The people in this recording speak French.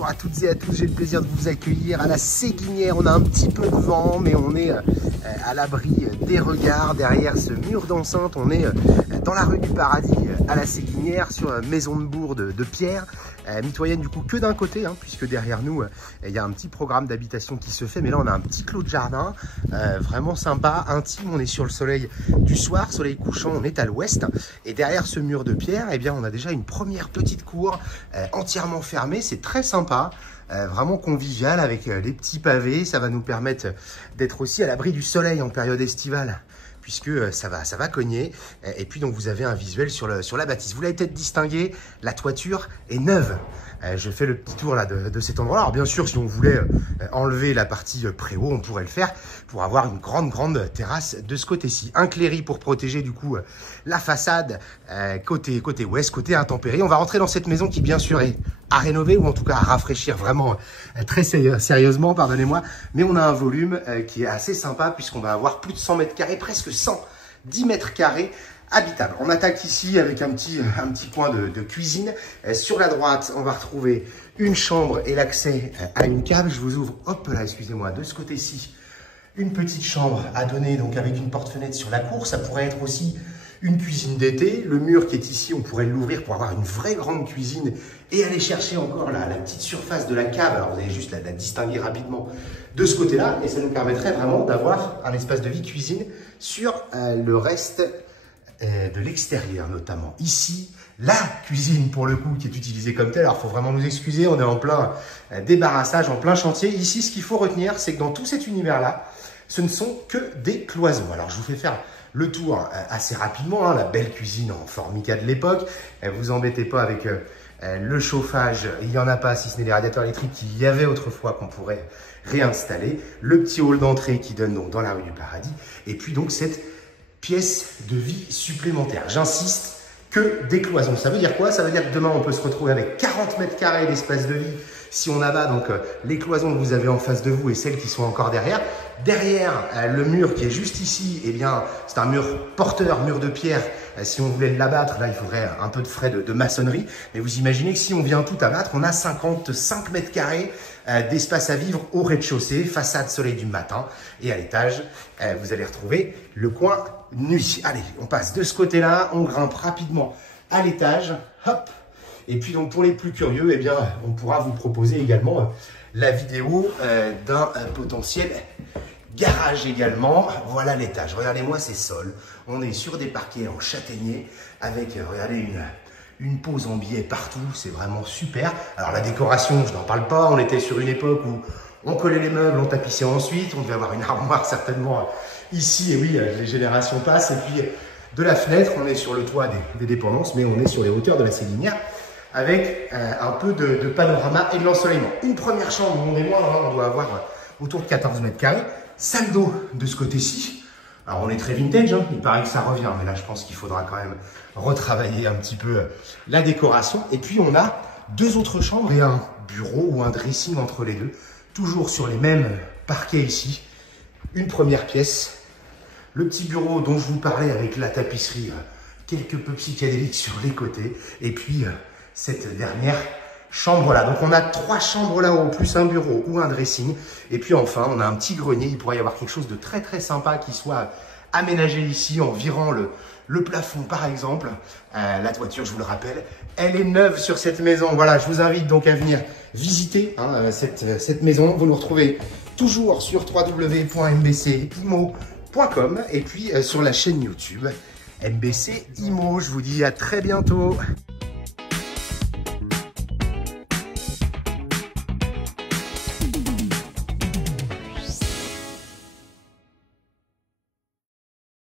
bonjour à toutes et à tous, j'ai le plaisir de vous accueillir à la Séguinière. On a un petit peu de vent, mais on est à l'abri des regards. Derrière ce mur d'enceinte, on est dans la rue du Paradis à la Séguinière, sur Maison de Bourg de pierre, mitoyenne du coup que d'un côté, puisque derrière nous, il y a un petit programme d'habitation qui se fait. Mais là, on a un petit clos de jardin, vraiment sympa, intime. On est sur le soleil du soir, soleil couchant, on est à l'ouest. Et derrière ce mur de pierre, eh bien, on a déjà une première petite cour entièrement fermée. C'est très sympa, vraiment convivial avec les petits pavés. Ça va nous permettre d'être aussi à l'abri du soleil en période estivale, puisque ça va cogner. Et puis donc vous avez un visuel sur la bâtisse. Vous l'avez peut-être distingué, la toiture est neuve. Je fais le petit tour là de cet endroit. Alors bien sûr, si on voulait enlever la partie préau, on pourrait le faire pour avoir une grande terrasse de ce côté-ci. Un cléry pour protéger du coup la façade côté ouest, côté intempérie. On va rentrer dans cette maison qui bien sûr est à rénover, ou en tout cas à rafraîchir vraiment très sérieusement, pardonnez-moi. Mais on a un volume qui est assez sympa, puisqu'on va avoir plus de 100 mètres carrés, presque 110 mètres carrés habitable. On attaque ici avec un petit coin de cuisine. Sur la droite, on va retrouver une chambre et l'accès à une cave. Je vous ouvre, hop là, excusez-moi, de ce côté-ci, une petite chambre à donner, donc avec une porte-fenêtre sur la cour. Ça pourrait être aussi une cuisine d'été. Le mur qui est ici, on pourrait l'ouvrir pour avoir une vraie grande cuisine et aller chercher encore la petite surface de la cave. Alors vous allez juste la distinguer rapidement de ce côté-là, et ça nous permettrait vraiment d'avoir un espace de vie cuisine sur le reste de l'extérieur notamment. Ici, la cuisine pour le coup qui est utilisée comme telle. Alors il faut vraiment nous excuser, on est en plein débarrassage, en plein chantier. Ici, ce qu'il faut retenir, c'est que dans tout cet univers-là, ce ne sont que des cloisons. Alors je vous fais faire le tour assez rapidement, la belle cuisine en formica de l'époque. Vous embêtez pas avec le chauffage, il n'y en a pas, si ce n'est des radiateurs électriques qu'il y avait autrefois qu'on pourrait réinstaller. Le petit hall d'entrée qui donne donc dans la rue du Paradis. Et puis donc cette pièce de vie supplémentaire. J'insiste, que des cloisons. Ça veut dire quoi? Ça veut dire que demain, on peut se retrouver avec 40 mètres carrés d'espace de vie si on abat donc les cloisons que vous avez en face de vous et celles qui sont encore derrière. Derrière, le mur qui est juste ici, eh bien, c'est un mur porteur, mur de pierre. Si on voulait l'abattre, là, il faudrait un peu de frais de maçonnerie. Mais vous imaginez que si on vient tout abattre, on a 55 mètres carrés d'espace à vivre au rez-de-chaussée, façade soleil du matin. Et à l'étage, vous allez retrouver le coin nuit. Allez, on passe de ce côté-là, on grimpe rapidement à l'étage. Hop. Et puis donc pour les plus curieux, eh bien, on pourra vous proposer également la vidéo d'un potentiel garage également. Voilà l'étage. Regardez-moi ces sols. On est sur des parquets en châtaignier avec, regardez, une pose en biais partout. C'est vraiment super. Alors la décoration, je n'en parle pas. On était sur une époque où on collait les meubles, on tapissait ensuite. On devait avoir une armoire certainement ici. Et oui, les générations passent. Et puis de la fenêtre, on est sur le toit des dépendances, mais on est sur les hauteurs de la Séguinière, avec un peu de panorama et de l'ensoleillement. Une première chambre, on est moins, on doit avoir autour de 14 mètres carrés. Salle d'eau de ce côté-ci. Alors on est très vintage, il paraît que ça revient, mais là je pense qu'il faudra quand même retravailler un petit peu la décoration. Et puis on a deux autres chambres et un bureau ou un dressing entre les deux, toujours sur les mêmes parquets ici. Une première pièce, le petit bureau dont je vous parlais avec la tapisserie, quelques peu psychédéliques sur les côtés, et puis cette dernière chambre là. Donc on a trois chambres là-haut, plus un bureau ou un dressing. Et puis enfin, on a un petit grenier. Il pourrait y avoir quelque chose de très sympa qui soit aménagé ici en virant le plafond par exemple. La toiture, je vous le rappelle, elle est neuve sur cette maison. Voilà, je vous invite donc à venir visiter cette maison. Vous nous retrouvez toujours sur www.mbcimo.com et puis sur la chaîne YouTube MBC Imo. Je vous dis à très bientôt.